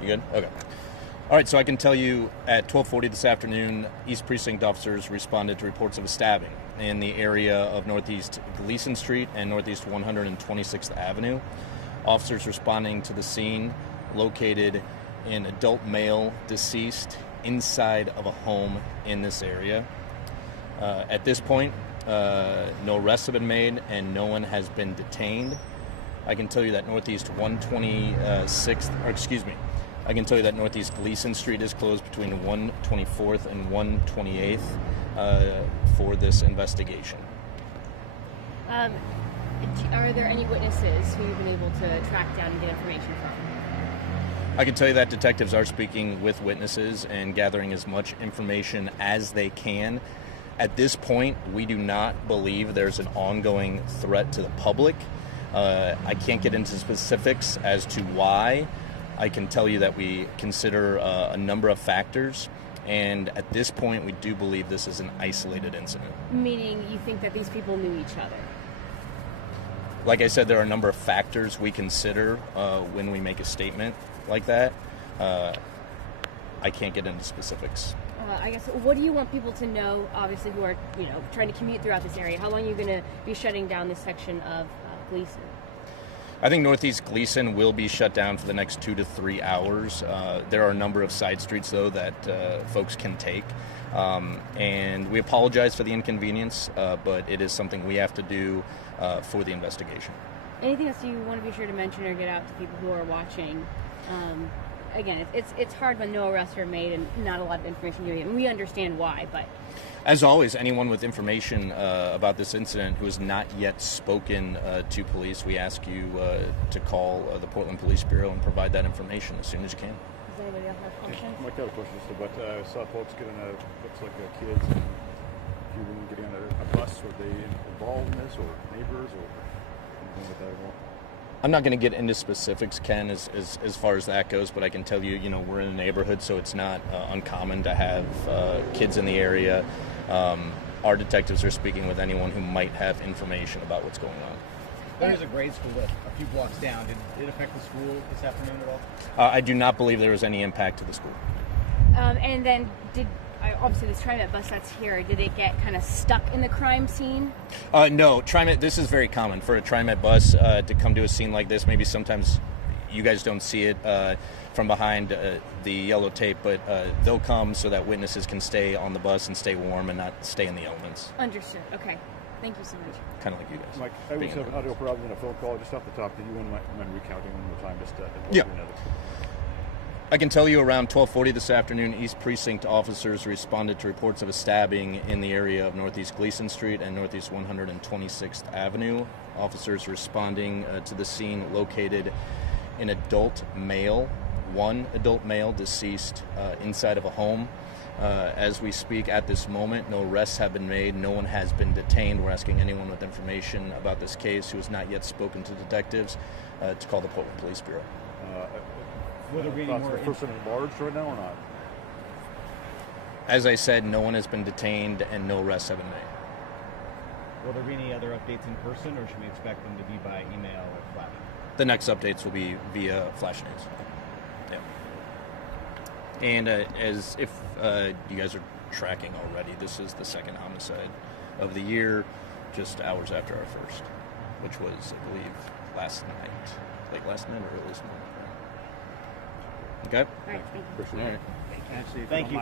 You good? Okay. All right, so I can tell you at 12:40 this afternoon, East Precinct officers responded to reports of a stabbing in the area of Northeast Gleason Street and Northeast 126th Avenue. Officers responding to the scene located an adult male deceased inside of a home in this area. At this point, no arrests have been made and no one has been detained. I can tell you that Northeast 126th, or excuse me, I can tell you that Northeast Gleason Street is closed between 124th and 128th for this investigation. Are there any witnesses who you've been able to track down and get information from? I can tell you that detectives are speaking with witnesses and gathering as much information as they can. At this point, we do not believe there's an ongoing threat to the public. I can't get into specifics as to why. I can tell you that we consider a number of factors, and at this point, we do believe this is an isolated incident. Meaning you think that these people knew each other? Like I said, there are a number of factors we consider when we make a statement like that. I can't get into specifics. I guess, what do you want people to know, obviously, who are, trying to commute throughout this area? How long are you going to be shutting down this section of Gleason? I think Northeast Gleason will be shut down for the next 2 to 3 hours. There are a number of side streets, though, that folks can take. And we apologize for the inconvenience, but it is something we have to do for the investigation. Anything else you want to be sure to mention or get out to people who are watching? Again, it's hard when no arrests are made and not a lot of information given, and we understand why, but... As always, anyone with information about this incident who has not yet spoken to police, we ask you to call the Portland Police Bureau and provide that information as soon as you can. Does anybody else have questions? Mike, I have a question just about, I saw folks getting looks like kids and people getting on a bus. Were they involved in this, or neighbors, or anything like that at all? I'm not going to get into specifics, Ken, as far as that goes, but I can tell you, we're in a neighborhood, so it's not uncommon to have kids in the area. Our detectives are speaking with anyone who might have information about what's going on. There's a grade school a few blocks down. Did it affect the school this afternoon at all? I do not believe there was any impact to the school. And then obviously this TriMet bus that's here, did it get kind of stuck in the crime scene? No, TriMet, this is very common for a TriMet bus to come to a scene like this. Maybe sometimes you guys don't see it from behind the yellow tape, but they'll come so that witnesses can stay on the bus and stay warm and not stay in the elements. Understood. Okay. Thank you so much. Kind of like you guys. Mike, I always have an audio problem and a phone call just off the top. Do you want to mind recounting one more time? Just yeah. I can tell you around 12:40 this afternoon, East Precinct officers responded to reports of a stabbing in the area of Northeast Gleason Street and Northeast 126th Avenue. Officers responding to the scene located an adult male, one adult male deceased inside of a home. As we speak at this moment, no arrests have been made. No one has been detained. We're asking anyone with information about this case who has not yet spoken to detectives to call the Portland Police Bureau. Will there be any more person enlarged right now or not? As I said, no one has been detained and no arrests have been made. Will there be any other updates in person, or should we expect them to be by email or flash? The next updates will be via flash news. Yeah. And as if you guys are tracking already, this is the second homicide of the year, just hours after our first, which was, I believe, last night. Late last night or early this morning. Okay? All right, thank you. All right. Actually, thank you.